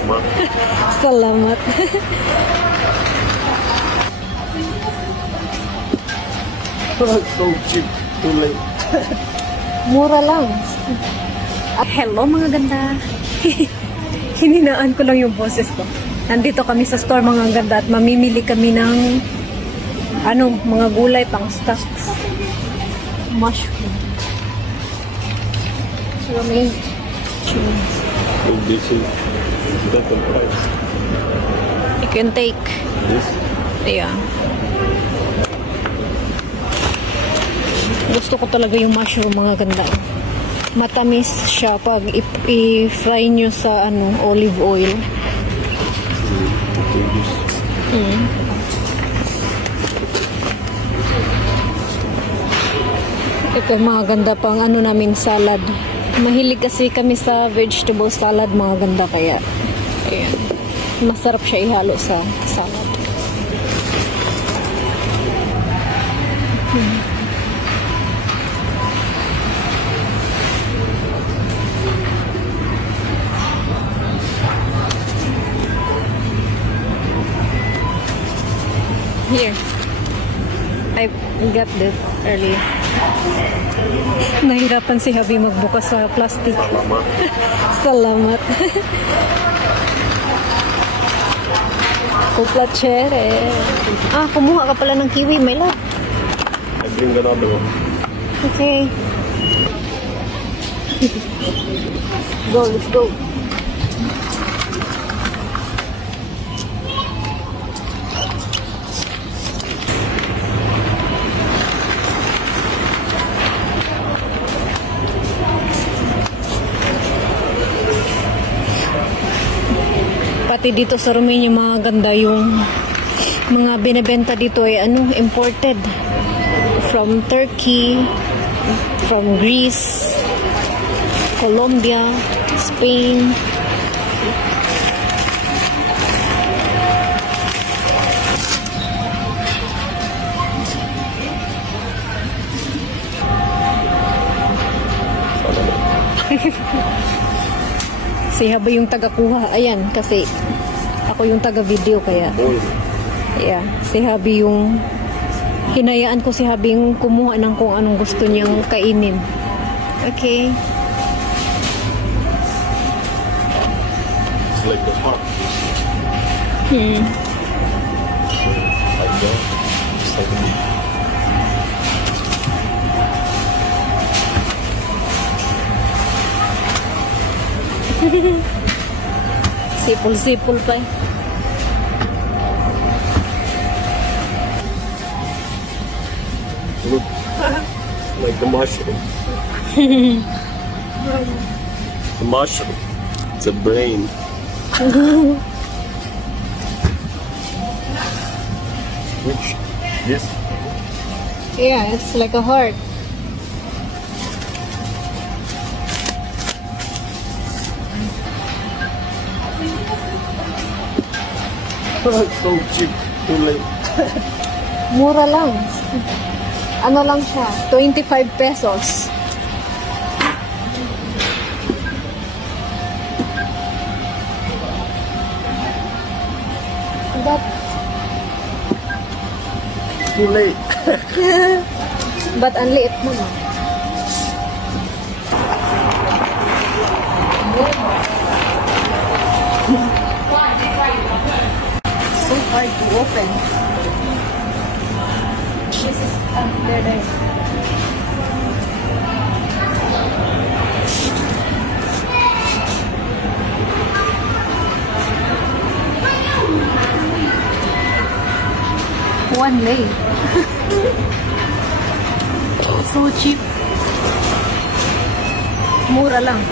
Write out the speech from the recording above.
Salamat. Salamat. So cheap. Too late. Mura lang. Hello mga ganda. Hininaan ko lang yung boses ko. Nandito kami sa store mga ganda at mamimili kami ng mga gulay pang stocks. Mushroom. Romaine cheese. This is better price. You can take. This? Yeah. Gusto ko talaga yung mushroom mga ganda. Matamis siya pag i-fry nyo sa olive oil. Ito mga ganda pang namin salad. Mahilig kasi kami sa vegetable salad mga ganda kaya ayan. Masarap siya ihalo sa salad. Here. I got this earlier. Nahirapan si Habi magbukas sa plastic. Salamat. Salamat. Kuplachere. Kumuha ka pala ng kiwi, my love. I bring another one. Okay. Go, let's go. Pati dito sa Romania mga ganda yung mga binebenta dito ay imported from Turkey, from Greece, Colombia, Spain. Si Haba yung taga-kuha. Ayan, kasi ako yung taga-video kaya. Yeah, si Habi yung hinayaan ko si Habi yung kumuha ng kung anong gusto niyang kainin. Okay. It's like the heart. Like that. It's like a Sipol-sipol pa eh. Look, like the mushroom. The mushroom. It's a brain. Which? This? Yeah, it's like a heart. So cheap. Too late. Mura lang. Lang siya? 25 pesos. But Too late. but ang liit naman. So hard to open. This is there. One lei. So cheap. Mura lang.